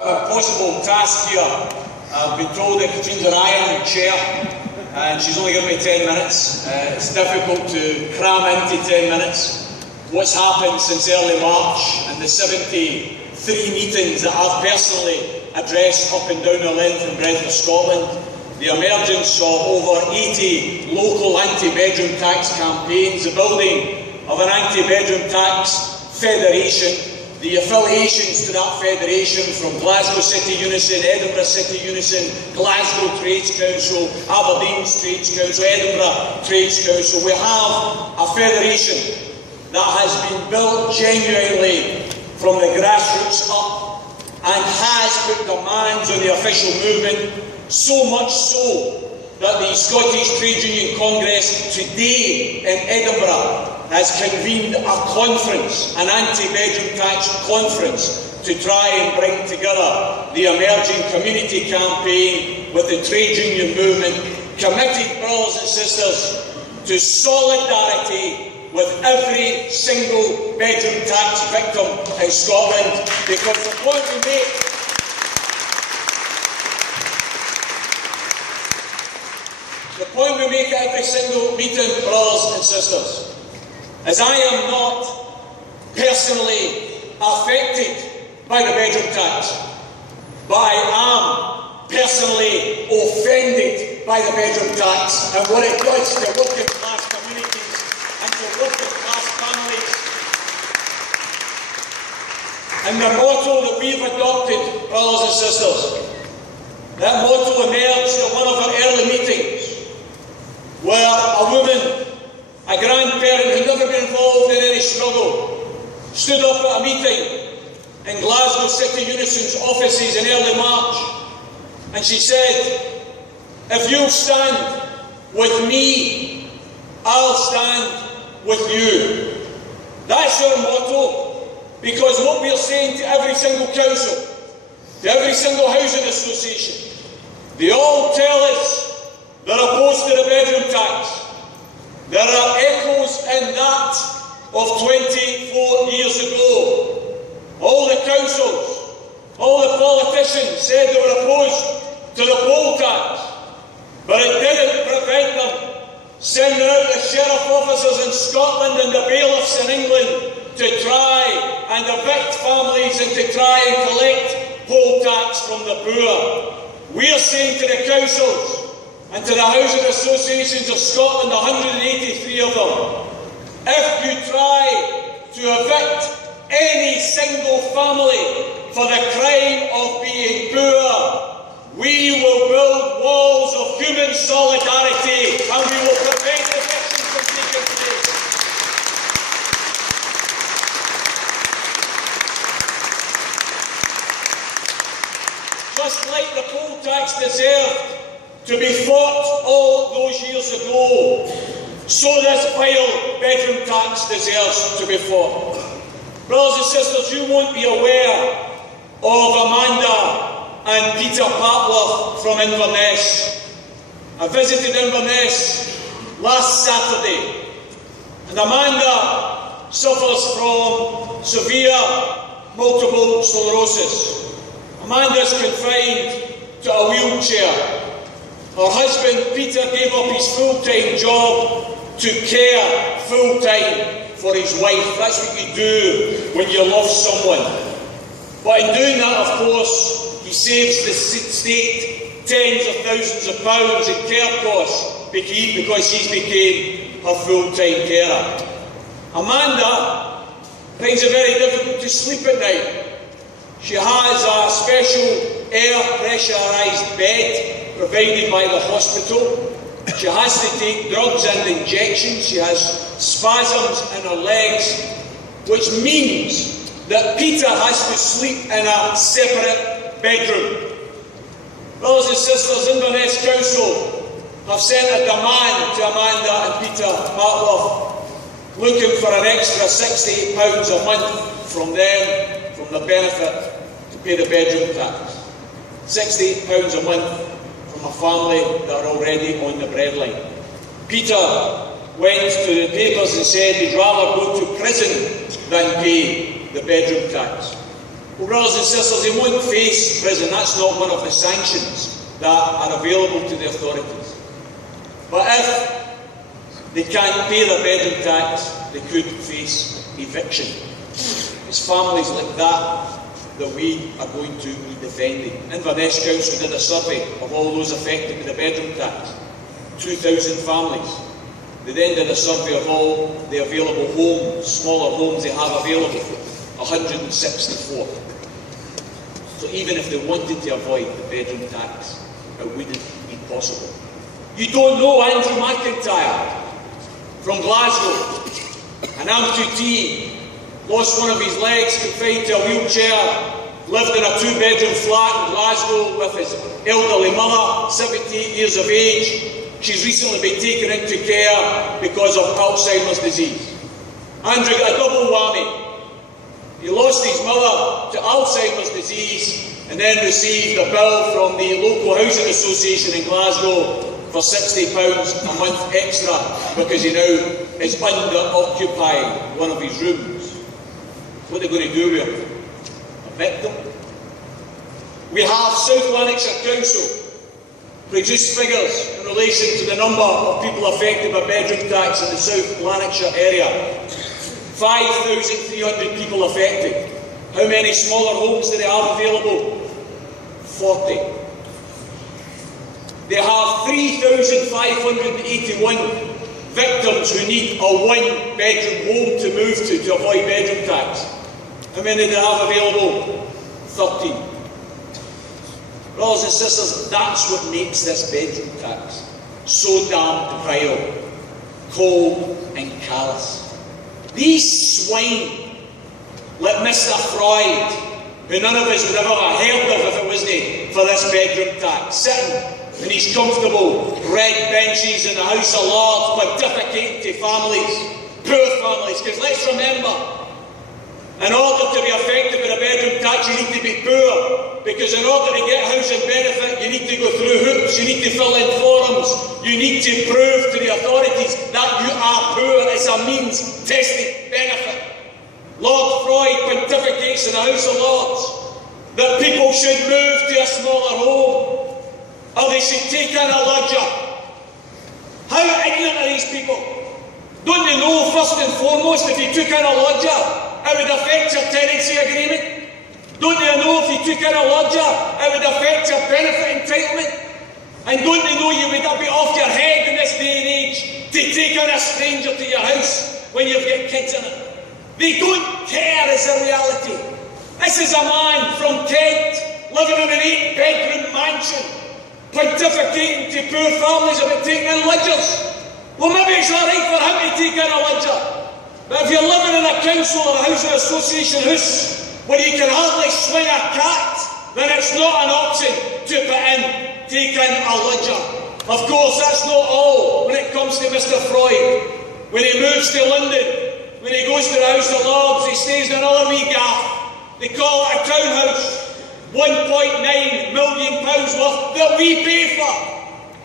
Impossible task here. I've been told that Katrina's an iron chair and she's only given me 10 minutes. It's difficult to cram into 10 minutes what's happened since early March and the 73 meetings that I've personally addressed up and down the length and breadth of Scotland. The emergence of over 80 local anti-bedroom tax campaigns, the building of an anti-bedroom tax federation, the affiliations to that federation from Glasgow City Unison, Edinburgh City Unison, Glasgow Trades Council, Aberdeen Trades Council, Edinburgh Trades Council. We have a federation that has been built genuinely from the grassroots up and has put demands on the official movement, so much so that the Scottish Trade Union Congress today in Edinburgh has convened a conference, an anti-bedroom tax conference, to try and bring together the emerging community campaign with the trade union movement, committed brothers and sisters to solidarity with every single bedroom tax victim in Scotland, because the point we make at every single meeting, brothers and sisters, as I am not personally affected by the bedroom tax, but I am personally offended by the bedroom tax and what it does to working class communities and to working class families. And the motto that we've adopted, brothers and sisters, that motto emerged at one of our early meetings, where a woman, a grandparent who'd never been involved in any struggle, stood up at a meeting in Glasgow City Unison's offices in early March, and she said, "If you'll stand with me, I'll stand with you." That's our motto, because what we're saying to every single council, to every single housing association, they all tell us they're opposed to the bedroom tax. There are echoes in that of 24 years ago. All the councils, all the politicians said they were opposed to the poll tax, but it didn't prevent them sending out the sheriff officers in Scotland and the bailiffs in England to try and evict families and to try and collect poll tax from the poor. We're saying to the councils and to the housing associations of Scotland, 183 of them, if you try to evict any single family for the crime of being poor, we will build walls of human solidarity and we will prevent evictions from taking place. Just like the poll tax deserved to be fought all those years ago, so this vile bedroom tax deserves to be fought. Brothers and sisters, you won't be aware of Amanda and Peter Patworth from Inverness. I visited Inverness last Saturday, and Amanda suffers from severe multiple sclerosis. Amanda is confined to a wheelchair. Her husband, Peter, gave up his full-time job to care full-time for his wife. That's what you do when you love someone. But in doing that, of course, he saves the state tens of thousands of pounds in care costs because he's became her full-time carer. Amanda finds it very difficult to sleep at night. She has a special air pressurised bed provided by the hospital. She has to take drugs and injections. She has spasms in her legs, which means that Peter has to sleep in a separate bedroom. Brothers and sisters, Inverness Council have sent a demand to Amanda and Peter Patworth, looking for an extra £68 a month from them, from the benefit, to pay the bedroom tax. £68 a month from a family that are already on the breadline. Peter went to the papers and said he'd rather go to prison than pay the bedroom tax. Well, brothers and sisters, they won't face prison. That's not one of the sanctions that are available to the authorities. But if they can't pay their bedroom tax, they could face eviction. It's families like that that we are going to be defending. Inverness Council did a survey of all those affected with the bedroom tax. 2,000 families. They then did a survey of all the available homes, smaller homes they have available. 164. So even if they wanted to avoid the bedroom tax, it wouldn't be possible. You don't know Andrew McIntyre from Glasgow, an amputee, lost one of his legs, confined to a wheelchair, lived in a two-bedroom flat in Glasgow with his elderly mother, 78 years of age. She's recently been taken into care because of Alzheimer's disease. Andrew got a double whammy. He lost his mother to Alzheimer's disease and then received a bill from the local housing association in Glasgow for £60 a month extra because he now is under-occupying one of his rooms. What are they going to do with him? Evict him? We have South Lanarkshire Council produced figures in relation to the number of people affected by bedroom tax in the South Lanarkshire area. 5,300 people affected. How many smaller homes do they have available? 40. They have 3,581 victims who need a one-bedroom home to move to avoid bedroom tax. How many do they have available? 13. Brothers and sisters, that's what makes this bedroom tax so damn vile, cold and callous. These swine, like Mr. Freud, who none of us would have ever heard of if it wasn't for this bedroom tax, sitting in his comfortable red benches in the House of Lords, pontificating to families, poor families, because let's remember, in order to be affected by the bedroom tax, you need to be poor. Because in order to get housing benefit, you need to go through hoops, you need to fill in forms, you need to prove to the authorities that you are poor. It's a means tested benefit. Lord Freud pontificates in the House of Lords that people should move to a smaller home, or they should take in a lodger. How ignorant are these people? Don't they know, first and foremost, if you took in a lodger, it would affect your tenancy agreement? Don't they know if you took in a lodger, it would affect your benefit entitlement? And don't they know you would be off your head in this day and age to take in a stranger to your house when you've got kids in it? They don't care, is the reality. This is a man from Kent, living in an 8-bedroom mansion, pontificating to poor families about taking in lodgers. Well, maybe it's alright for him to take in a lodger. But if you're living in a council or a housing association house, where you can hardly swing a cat, then it's not an option to take in a lodger. Of course, that's not all when it comes to Mr. Freud. When he moves to London, when he goes to the House of Lords, he stays in another wee gaff. They call it a townhouse. £1.9 million worth that we pay for.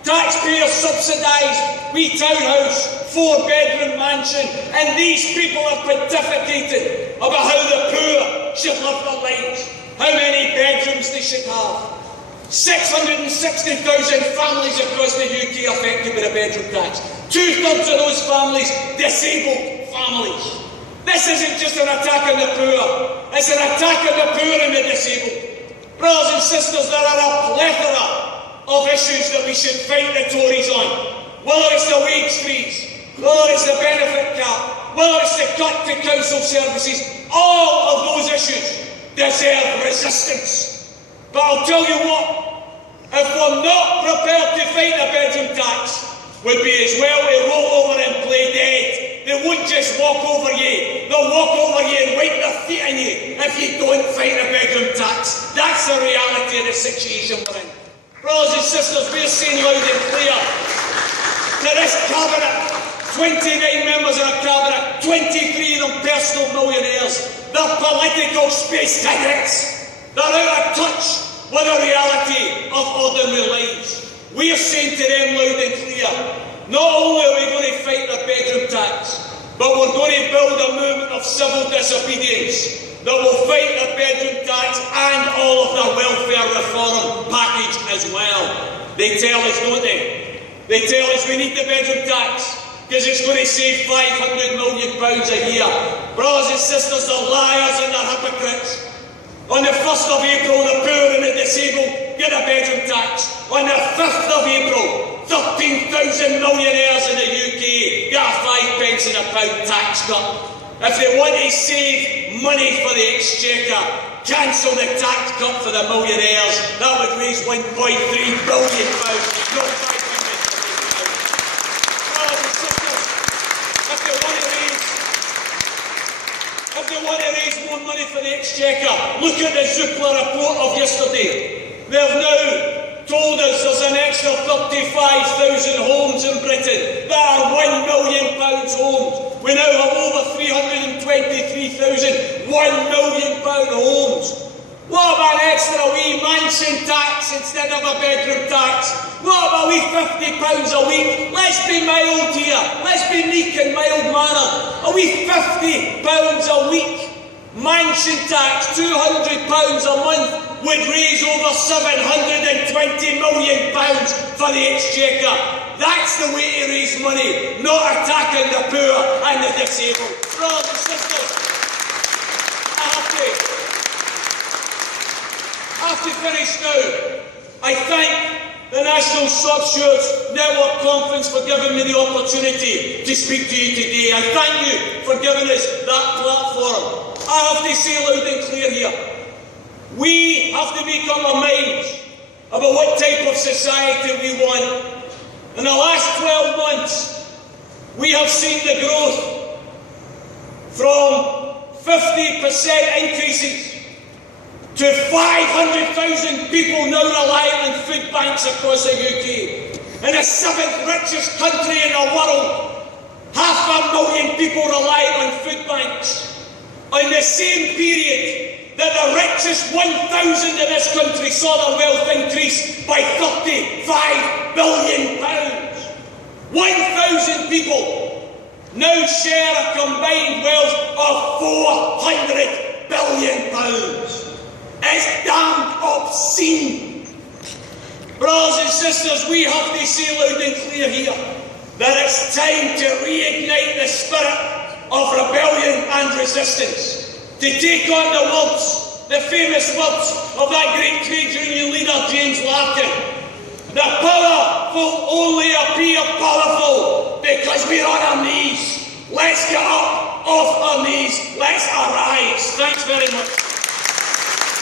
Taxpayers subsidised wee townhouse, 4-bedroom mansion, and these people are pontificating about how the poor should live their lives, how many bedrooms they should have. 660,000 families across the UK affected by the bedroom tax. 2/3 of those families, disabled families. This isn't just an attack on the poor, it's an attack on the poor and the disabled. Brothers and sisters, there are a plethora of issues that we should fight the Tories on. Whether it's the wage freeze, whether it's the benefit cap, whether it's the cut to council services, all of those issues deserve resistance. But I'll tell you what, if we're not prepared to fight the bedroom tax, would be as well to roll over and play dead. They won't just walk over you, they'll walk over you and wipe their feet on you if you don't fight the bedroom tax. That's the reality of the situation we're in. Brothers and sisters, we're saying loud and clear to this cabinet, 29 members of the cabinet, 23 of them personal millionaires, they're political space cadets. They're out of touch with the reality of ordinary lives. We're saying to them loud and clear, not only are we going to fight the bedroom tax, but we're going to build a movement of civil disobedience. that will fight the bedroom tax and all of the welfare reform package as well. They tell us, don't they? They tell us we need the bedroom tax because it's going to save £500 million a year. Brothers and sisters, they're liars and they're hypocrites. On the 1st of April, the poor and the disabled get a bedroom tax. On the 5th of April, 13,000 millionaires in the UK get a 5 pence in a pound tax cut. If they want to save money for the Exchequer, cancel the tax cut for the millionaires. That would raise £1.3 billion, not £500 million. Brothers and sisters, if they want to raise more money for the Exchequer, look at the Zoopla report of yesterday. They've now told us there's an extra 35,000 homes in Britain that are £1 million homes. We now have over 323,000 £1 million homes. What about an extra wee mansion tax instead of a bedroom tax? What about a wee £50 a week? Let's be mild here. Let's be meek and mild mannered. A wee £50 a week mansion tax, £200 a month, would raise over £720 million for the Exchequer. That's the way to raise money, not attacking the poor and the disabled. Brothers and sisters, I have to finish now. I thank the National Substewards Network Conference for giving me the opportunity to speak to you today. I thank you for giving us that platform. I have to say loud and clear here, we have to make up our minds about what type of society we want. In the last 12 months, we have seen the growth from 50% increases to 500,000 people now relying on food banks across the UK. In the 7th richest country in the world, 500,000 people rely on food banks. In the same period that the richest 1,000 in this country saw their wealth increase by £35 billion. 1,000 people now share a combined wealth of £400 billion. It's damned obscene. Brothers and sisters, we have to say loud and clear here that it's time to reignite the spirit of rebellion and resistance, to take on the words, the famous words of that great trade union leader James Larkin. The powerful only appear powerful because we're on our knees. Let's get up off our knees. Let's arise. Thanks very much.